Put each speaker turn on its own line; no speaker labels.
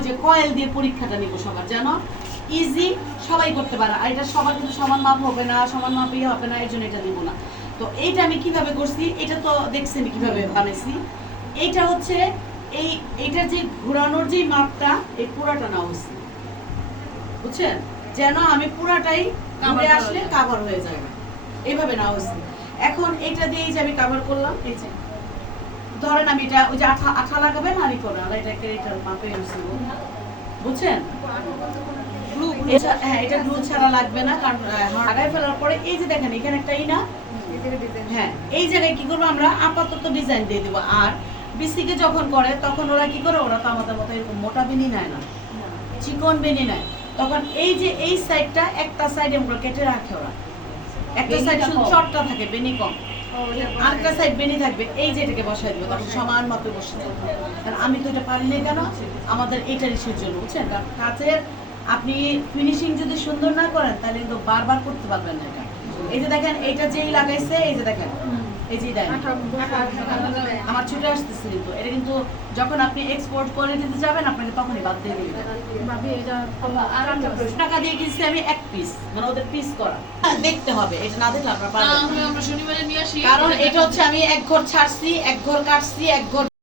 ওই যে কয়েল দিয়ে পরীক্ষাটা নিব সবার যেন ইজি সবাই করতে পারে। আর এটা সবার কিন্তু সমান মাপ হবে না সমান মাপই হবে না এই জন্য এটা দিব না। তো এইটা আমি কীভাবে করছি এটা তো দেখছেন কীভাবে বানাইছি। এইটা হচ্ছে এই এইটার যে ঘোরানোর যে মাপটা এই পুরাটা না হয়েছে বুঝছেন? যেন আমি পুরাটাই ঘুরে আসলে। কাভার হয়ে যায়। এইভাবে না হয়েছে এখন এইটা দিয়ে যে আমি কাভার করলাম এই যে। ধরেন আমি এটা ওই যে আঠা আঠা লাগাবেন আর ই করে আর এটাকে এটার মাপে ইউজ বুঝছেন? হ্যাঁ এটা গ্লু ছাড়া লাগবে না কারণ লাগাই ফেলার পরে এই যে দেখেন এখানে একটা ই না? হ্যাঁ এই জায়গায় কি করব আমরা? আপাতত ডিজাইন দিয়ে দেবো। আর বিসিকে যখন করে তখন ওরা কি করে? ওরা তো আমাদের মতো এরকম মোটা বেনি নেয় না। চিকন বেনি নেয়। তখন এই যে এই সাইডটা একটা সাইড কেটে রাখে ওরা। একটা সাইড শুধু চটটা থাকে বেনি কম। আরেকটা সাইড বেনি থাকবে এই যে বসাই দেবো তখন সমান মাপে বসে যাবে আমি তো এটা পারি কেন আমাদের এটা ইস্যুর জন্য বুঝছেন কারণ কাজের আপনি ফিনিশিং যদি সুন্দর না করেন তাহলে কিন্তু বারবার করতে পারবেন না এটা এই যে দেখেন এইটা যেই লাগাইছে এই যে দেখেন এই যে দেন আমার ছুটে আসতেছে কিন্তু এটা কিন্তু যখন আপনি এক্সপোর্ট করে দিতে যাবেন আপনাকে তখনই বাদ দিয়ে দিবেন। টাকা দিয়ে কিনছি আমি এক পিস মানে ওদের পিস করা। হ্যাঁ, দেখতে হবে এটা না দেখলে আপনার কারণ এটা হচ্ছে আমি এক ঘর ছাড়ছি এক ঘর কাটছি এক ঘর